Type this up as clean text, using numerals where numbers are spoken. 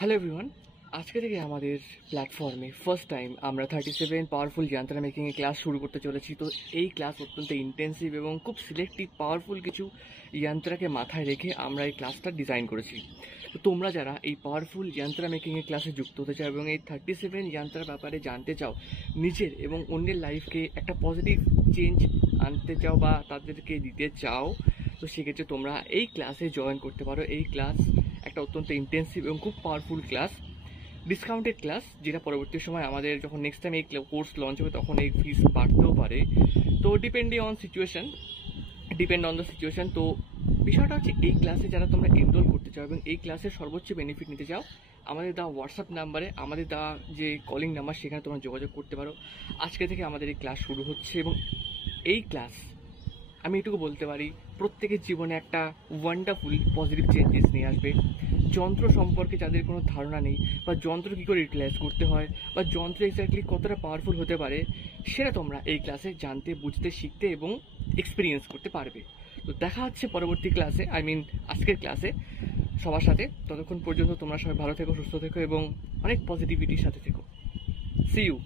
Hello everyone, আজকে থেকে আমাদের প্ল্যাটফর্মে ফার্স্ট টাইম আমরা 37 পাওয়ারফুল যন্ত্র মেকিংয়ে ক্লাস শুরু করতে চলেছি। তো এই ক্লাস অত্যন্ত ইন্টেন্সিভ এবং খুব সিলেক্টিভ পাওয়ারফুল কিছু যন্ত্রকে মাথায় রেখে আমরা এই ক্লাসটা ডিজাইন করেছি। তো তোমরা যারা এই পাওয়ারফুল যন্ত্র মেকিংয়ের ক্লাসে যুক্ত হতে চাও এবং এই 37 যন্ত্রের ব্যাপারে জানতে চাও, নিজের এবং অন্যের লাইফকে একটা পজিটিভ চেঞ্জ আনতে চাও বা তাদেরকে দিতে চাও, তো সেক্ষেত্রে তোমরা এই ক্লাসে জয়েন করতে পারো। এই ক্লাস একটা অত্যন্ত ইন্টেন্সিভ এবং খুব পাওয়ারফুল ক্লাস, ডিসকাউন্টেড ক্লাস, যেটা পরবর্তী সময় আমাদের যখন নেক্সট টাইম এই কোর্স লঞ্চ হবে তখন এই ফিস বাড়তেও পারে। তো ডিপেন্ড অন দ্য সিচুয়েশন। তো বিষয়টা হচ্ছে, এই ক্লাসে যারা তোমরা এনরোল করতে চাও এবং এই ক্লাসের সর্বোচ্চ বেনিফিট নিতে চাও, আমাদের দেওয়া হোয়াটসঅ্যাপ নাম্বারে, আমাদের দেওয়া যে কলিং নাম্বার, সেখানে তোমরা যোগাযোগ করতে পারো। আজকে থেকে আমাদের এই ক্লাস শুরু হচ্ছে এবং এই ক্লাস, আমি এটুকু বলতে পারি, প্রত্যেকের জীবনে একটা ওয়ান্ডারফুল পজিটিভ চেঞ্জেস নিয়ে আসবে। যন্ত্র সম্পর্কে যাদের কোনো ধারণা নেই, বা যন্ত্র কী করে ইউটিলাইজ করতে হয়, বা যন্ত্র এক্স্যাক্টলি কতটা পাওয়ারফুল হতে পারে, সেটা তোমরা এই ক্লাসে জানতে, বুঝতে, শিখতে এবং এক্সপিরিয়েন্স করতে পারবে। তো দেখা হচ্ছে পরবর্তী ক্লাসে, আজকের ক্লাসে সবার সাথে। ততক্ষণ পর্যন্ত তোমরা সবাই ভালো থেকো, সুস্থ থেকো এবং অনেক পজিটিভিটির সাথে থেকো। See you.